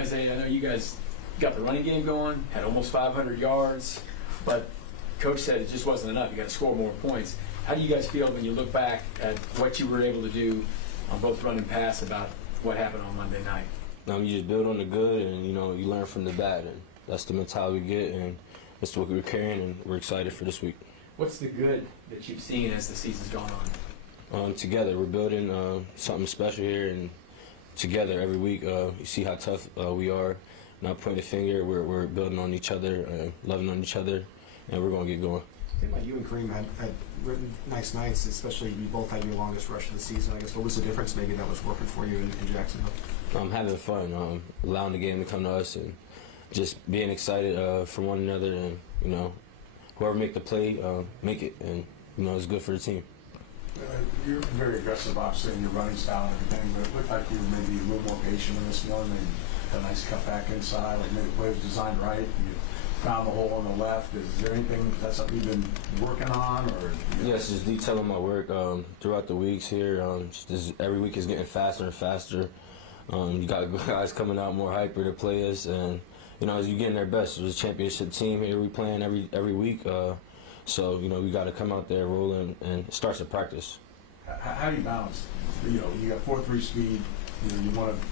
Isiah, I know you guys got the running game going, had almost 500 yards, but Coach said it just wasn't enough. You got to score more points. How do you guys feel when you look back at what you were able to do on both run and pass about what happened on Monday night? You just build on the good, and you learn from the bad, and that's the mentality we get, and that's what we're carrying, and we're excited for this week. What's the good that you've seen as the season's gone on? Together, we're building something special here, and together every week, you see how tough we are. Not pointing a finger, we're building on each other, loving on each other, and we're going to get going. I think about you and Kareem had written nice nights, especially you both had your longest rush of the season. I guess what was the difference maybe that was working for you in Jacksonville? Having fun, allowing the game to come to us, and just being excited for one another, and whoever make the play, make it, and it's good for the team. You're very aggressive, obviously, in your running style and everything, but it looked like you were maybe a little more patient in this one and had a nice cut back inside, like maybe the play was designed right, and you found the hole on the left. Is there anything, that's something you've been working on? Or Yes, just detailing my work throughout the weeks here. Every week is getting faster and faster. You got guys coming out more hyper to play us, and as you getting their best. There's a championship team here we playing every week. So, we got to come out there rolling, and it starts at practice. how do you balance? You got 4.3 speed. You want to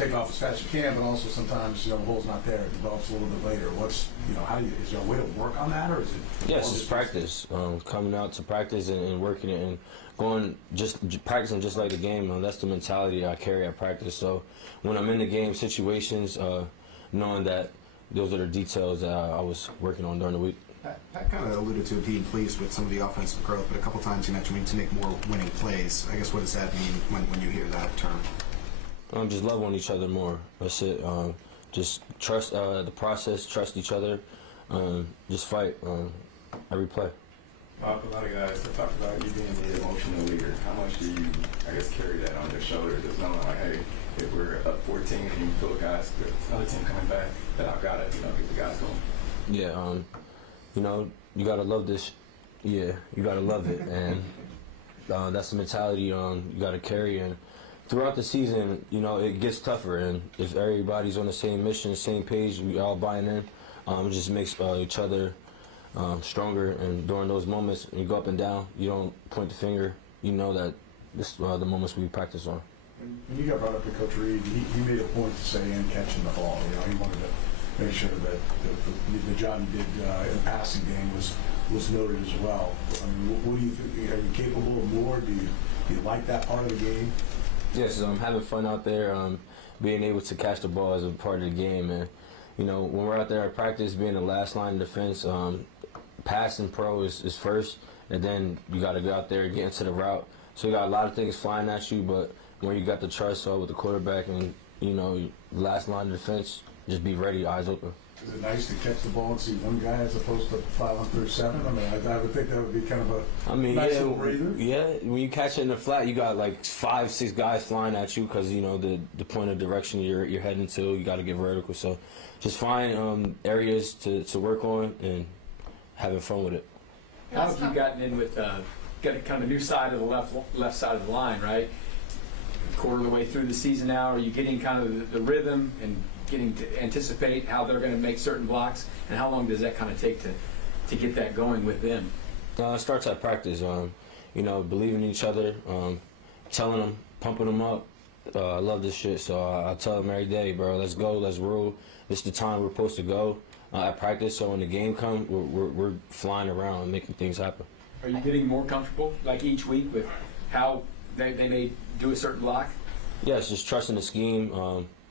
take off as fast as you can, but also sometimes the hole's not there. It develops a little bit later. Is there a way to work on that, or is it? Yes, it's practice. Coming out to practice and working it and practicing just like the game. That's the mentality I carry at practice. So when I'm in the game situations, knowing that those are the details that I was working on during the week. Pat kind of alluded to being pleased with some of the offensive growth, but a couple times you mentioned to make more winning plays. I guess what does that mean when you hear that term? Just love on each other more. That's it. Just trust the process, trust each other, just fight every play. A lot of guys have talked about you being the emotional leader. How much do you, carry that on your shoulders? Just knowing like, hey, if we're up 14 and you feel guys, the other team coming back, that I've got to, get the guys going. Yeah, you gotta love this. Yeah, you gotta love it, and that's the mentality you gotta carry. And throughout the season, it gets tougher. And if everybody's on the same mission, same page, we all buying in, it just makes each other stronger. And during those moments, when you go up and down, you don't point the finger. You know that this the moments we practice on. When you got brought up to Coach Reed, he made a point to say in catching the ball. He wanted to make sure that the job you did in the passing game was noted as well. What do you think? Are you capable of more? Do you like that part of the game? Yes, having fun out there, being able to catch the ball is a part of the game, and when we're out there at practice, being the last line of defense, passing pro is first, and then you got to go out there and get into the route. So you got a lot of things flying at you, but when you got the trust with the quarterback and the last line of defense, just be ready, eyes open. Is it nice to catch the ball and see one guy as opposed to 5 on 37? I would think that would be kind of a nice little breather. Yeah, when you catch it in the flat, you got like 5, 6 guys flying at you because the point of direction you're heading to. You got to get vertical. So just find areas to work on and having fun with it. How have you gotten in with got kind of a new side of the left side of the line, right? Quarter of the way through the season now, are you getting kind of the rhythm and getting to anticipate how they're going to make certain blocks, and how long does that kind of take to get that going with them? It starts at practice. Believing in each other, telling them, pumping them up. I love this shit, so I tell them every day, bro, let's go, let's roll. This is the time we're supposed to go at practice, so when the game comes, we're flying around and making things happen. Are you getting more comfortable, like each week, with how they may do a certain block? Yes, just trusting the scheme,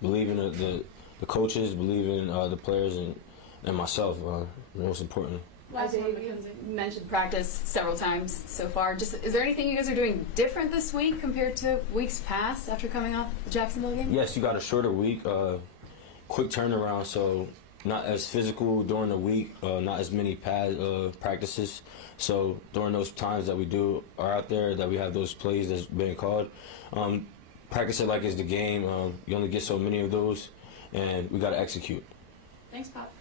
believing the coaches, believing the players, and myself, most importantly. Isiah, you mentioned practice several times so far. Is there anything you guys are doing different this week compared to weeks past after coming off the Jacksonville game? Yes, you got a shorter week, quick turnaround, so not as physical during the week, not as many practices. So during those times that we are out there, that we have those plays that's being called, practice it like it's the game. You only get so many of those, and we got to execute. Thanks, Pop.